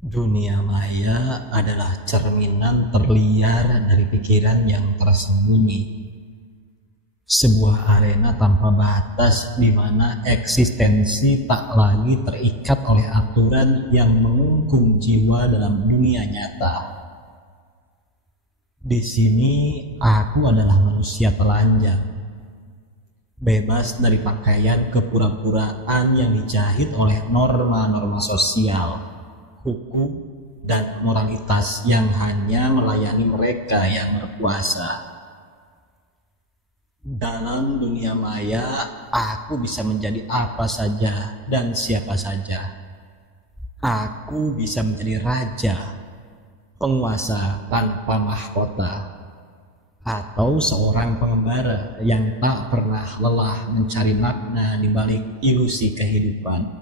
Dunia maya adalah cerminan terliar dari pikiran yang tersembunyi. Sebuah arena tanpa batas di mana eksistensi tak lagi terikat oleh aturan yang mengungkung jiwa dalam dunia nyata. Di sini aku adalah manusia telanjang, bebas dari pakaian kepura-puraan yang dijahit oleh norma-norma sosial, hukum, dan moralitas yang hanya melayani mereka yang berkuasa. Dalam dunia maya, aku bisa menjadi apa saja dan siapa saja. Aku bisa menjadi raja, penguasa tanpa mahkota, atau seorang pengembara yang tak pernah lelah mencari makna di balik ilusi kehidupan.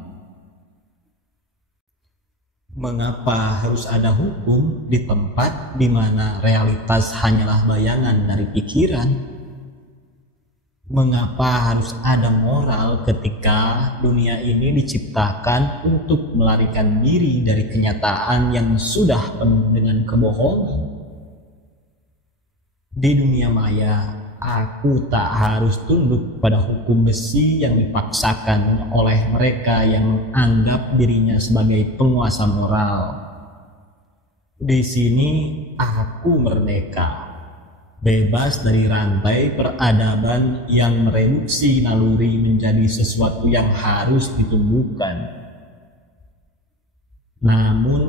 Mengapa harus ada hukum di tempat di mana realitas hanyalah bayangan dari pikiran? Mengapa harus ada moral ketika dunia ini diciptakan untuk melarikan diri dari kenyataan yang sudah penuh dengan kebohongan? Di dunia maya, aku tak harus tunduk pada hukum besi yang dipaksakan oleh mereka yang menganggap dirinya sebagai penguasa moral. Di sini aku merdeka, bebas dari rantai peradaban yang mereduksi naluri menjadi sesuatu yang harus ditumbuhkan. Namun,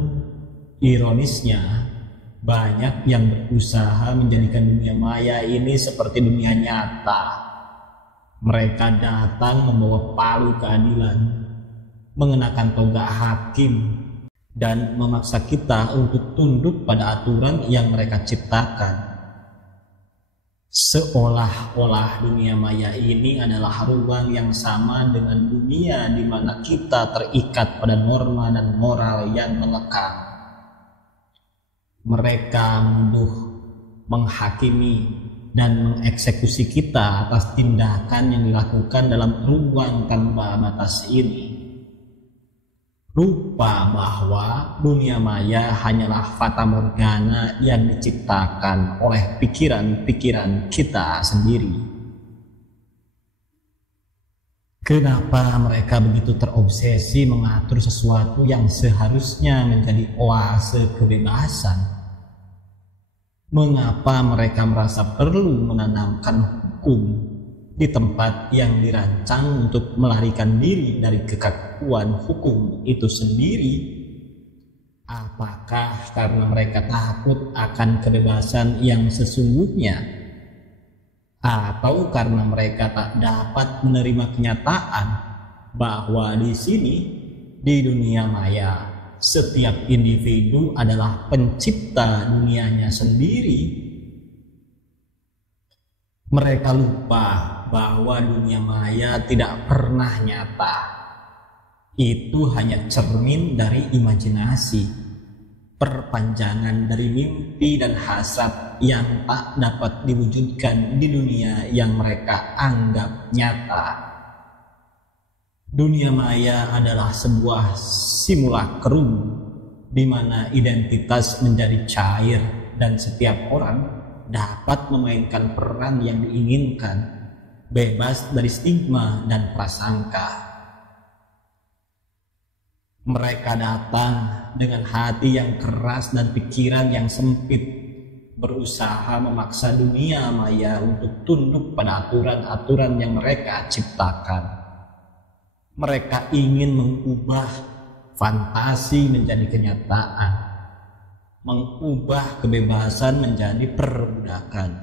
ironisnya, banyak yang berusaha menjadikan dunia maya ini seperti dunia nyata. Mereka datang membawa palu keadilan, mengenakan toga hakim, dan memaksa kita untuk tunduk pada aturan yang mereka ciptakan. Seolah-olah dunia maya ini adalah ruang yang sama dengan dunia di mana kita terikat pada norma dan moral yang mengekang. Mereka menuduh, menghakimi, dan mengeksekusi kita atas tindakan yang dilakukan dalam ruang tanpa batas ini. Lupa bahwa dunia maya hanyalah fata morgana yang diciptakan oleh pikiran-pikiran kita sendiri. Kenapa mereka begitu terobsesi mengatur sesuatu yang seharusnya menjadi oase kebebasan? Mengapa mereka merasa perlu menanamkan hukum di tempat yang dirancang untuk melarikan diri dari kekakuan hukum itu sendiri? Apakah karena mereka takut akan kebebasan yang sesungguhnya? Atau karena mereka tak dapat menerima kenyataan bahwa di sini, di dunia maya, setiap individu adalah pencipta dunianya sendiri? Mereka lupa bahwa dunia maya tidak pernah nyata. Itu hanya cermin dari imajinasi, perpanjangan dari mimpi dan hasrat yang tak dapat diwujudkan di dunia yang mereka anggap nyata. Dunia maya adalah sebuah simulakrum di mana identitas menjadi cair dan setiap orang dapat memainkan peran yang diinginkan, bebas dari stigma dan prasangka. Mereka datang dengan hati yang keras dan pikiran yang sempit, berusaha memaksa dunia maya untuk tunduk pada aturan-aturan yang mereka ciptakan. Mereka ingin mengubah fantasi menjadi kenyataan, mengubah kebebasan menjadi perbudakan,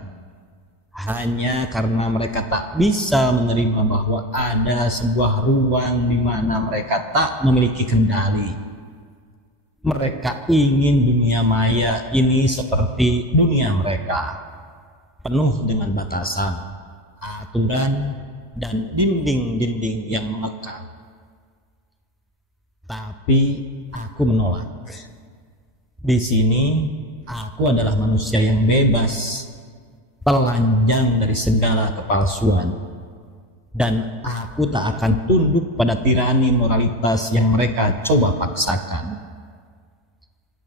hanya karena mereka tak bisa menerima bahwa ada sebuah ruang di mana mereka tak memiliki kendali. Mereka ingin dunia maya ini seperti dunia mereka, penuh dengan batasan, aturan, dan dinding-dinding yang mengekang. Tapi aku menolak. Di sini aku adalah manusia yang bebas, telanjang dari segala kepalsuan, dan aku tak akan tunduk pada tirani moralitas yang mereka coba paksakan.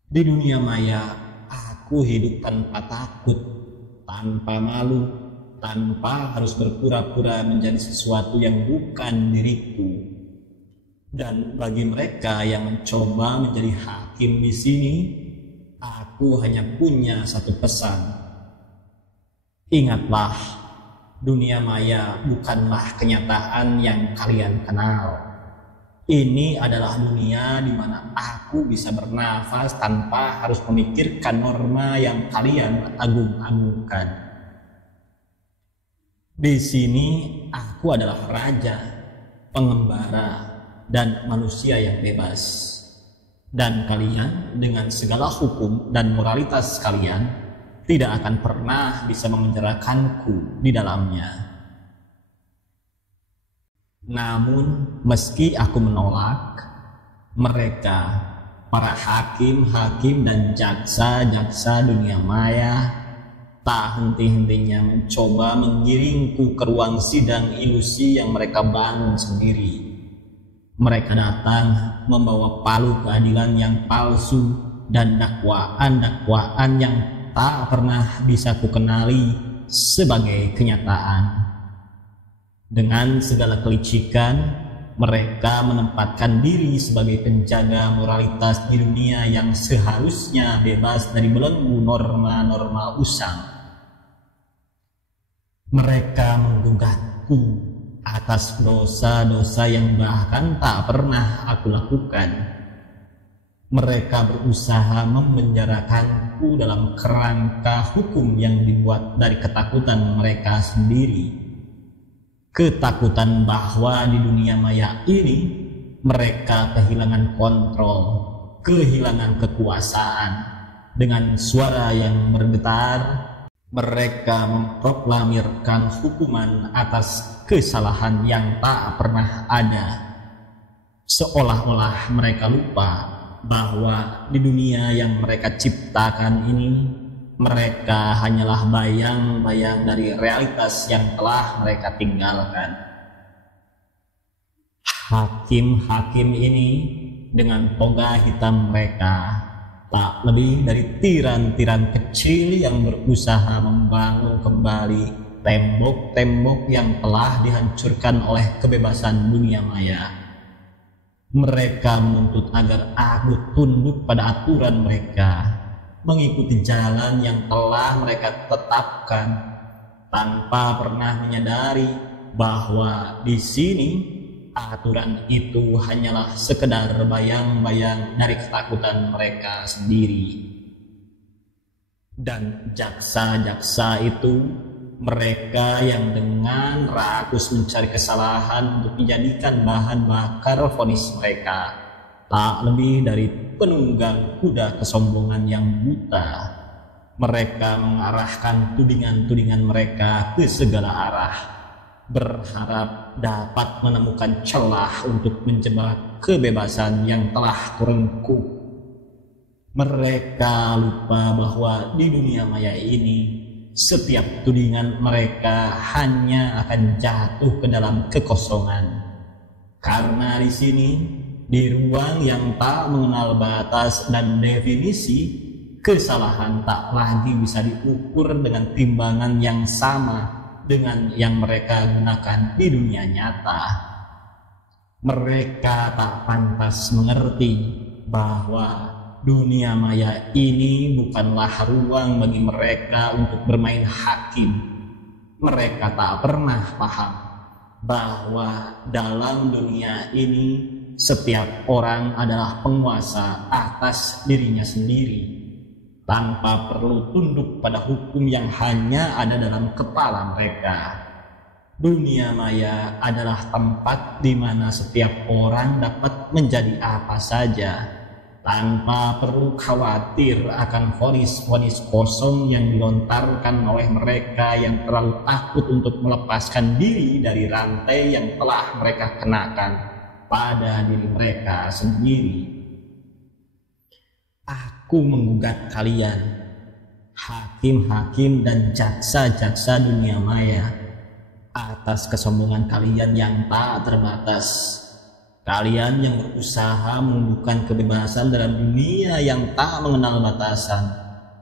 Di dunia maya, aku hidup tanpa takut, tanpa malu, tanpa harus berpura-pura menjadi sesuatu yang bukan diriku. Dan bagi mereka yang mencoba menjadi hakim di sini, aku hanya punya satu pesan. Ingatlah, dunia maya bukanlah kenyataan yang kalian kenal. Ini adalah dunia di mana aku bisa bernafas tanpa harus memikirkan norma yang kalian agung-agungkan. Di sini aku adalah raja, pengembara, dan manusia yang bebas. Dan kalian dengan segala hukum dan moralitas kalian tidak akan pernah bisa memenjarakanku di dalamnya. Namun meski aku menolak, mereka, para hakim-hakim dan jaksa-jaksa dunia maya, tak henti-hentinya mencoba menggiringku ke ruang sidang ilusi yang mereka bangun sendiri. Mereka datang membawa palu keadilan yang palsu dan dakwaan-dakwaan yang tak pernah bisa kukenali sebagai kenyataan. Dengan segala kelicikan, mereka menempatkan diri sebagai penjaga moralitas di dunia yang seharusnya bebas dari belenggu norma-norma usang. Mereka menggugatku atas dosa-dosa yang bahkan tak pernah aku lakukan. Mereka berusaha memenjarakanku dalam kerangka hukum yang dibuat dari ketakutan mereka sendiri. Ketakutan bahwa di dunia maya ini mereka kehilangan kontrol, kehilangan kekuasaan. Dengan suara yang bergetar, mereka memproklamirkan hukuman atas kesalahan yang tak pernah ada. Seolah-olah mereka lupa bahwa di dunia yang mereka ciptakan ini, mereka hanyalah bayang-bayang dari realitas yang telah mereka tinggalkan. Hakim-hakim ini dengan toga hitam mereka tak lebih dari tiran-tiran kecil yang berusaha membangun kembali tembok-tembok yang telah dihancurkan oleh kebebasan dunia maya. Mereka menuntut agar aku tunduk pada aturan mereka, mengikuti jalan yang telah mereka tetapkan, tanpa pernah menyadari bahwa di sini aturan itu hanyalah sekedar bayang-bayang dari ketakutan mereka sendiri. Dan jaksa-jaksa itu, mereka yang dengan rakus mencari kesalahan untuk dijadikan bahan bakar vonis mereka, tak lebih dari penunggang kuda kesombongan yang buta. Mereka mengarahkan tudingan-tudingan mereka ke segala arah, berharap dapat menemukan celah untuk menjebak kebebasan yang telah kurengkuh. Mereka lupa bahwa di dunia maya ini, setiap tudingan mereka hanya akan jatuh ke dalam kekosongan. Karena di sini, di ruang yang tak mengenal batas dan definisi, kesalahan tak lagi bisa diukur dengan timbangan yang sama dengan yang mereka gunakan di dunia nyata. Mereka tak pantas mengerti bahwa dunia maya ini bukanlah ruang bagi mereka untuk bermain hakim. Mereka tak pernah paham bahwa dalam dunia ini setiap orang adalah penguasa atas dirinya sendiri, tanpa perlu tunduk pada hukum yang hanya ada dalam kepala mereka. Dunia maya adalah tempat di mana setiap orang dapat menjadi apa saja, tanpa perlu khawatir akan vonis-vonis kosong yang dilontarkan oleh mereka yang terlalu takut untuk melepaskan diri dari rantai yang telah mereka kenakan pada diri mereka sendiri. Aku menggugat kalian, hakim-hakim dan jaksa-jaksa dunia maya, atas kesombongan kalian yang tak terbatas. Kalian yang berusaha menumbuhkan kebebasan dalam dunia yang tak mengenal batasan,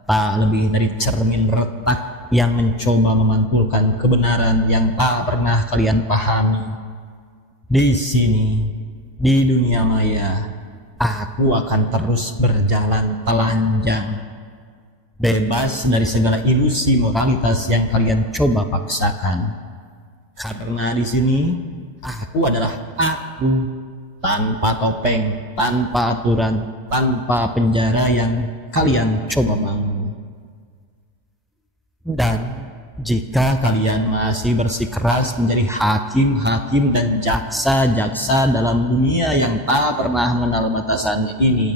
tak lebih dari cermin retak yang mencoba memantulkan kebenaran yang tak pernah kalian pahami. Di sini, di dunia maya, aku akan terus berjalan telanjang, bebas dari segala ilusi moralitas yang kalian coba paksakan. Karena di sini, aku adalah aku, tanpa topeng, tanpa aturan, tanpa penjara yang kalian coba bangun. Dan jika kalian masih bersikeras menjadi hakim-hakim dan jaksa-jaksa dalam dunia yang tak pernah mengenal batasannya ini,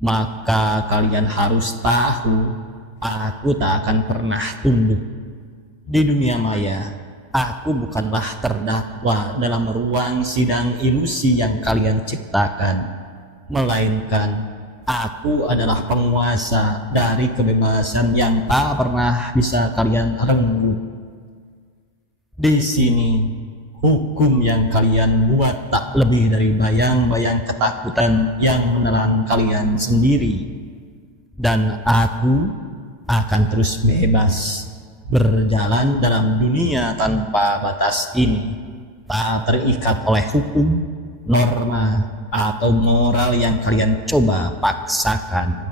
maka kalian harus tahu, aku tak akan pernah tunduk. Di dunia maya, aku bukanlah terdakwa dalam ruang sidang ilusi yang kalian ciptakan, melainkan aku adalah penguasa dari kebebasan yang tak pernah bisa kalian renggut. Di sini, hukum yang kalian buat tak lebih dari bayang-bayang ketakutan yang menelan kalian sendiri. Dan aku akan terus bebas berjalan dalam dunia tanpa batas ini, tak terikat oleh hukum, norma, atau moral yang kalian coba paksakan.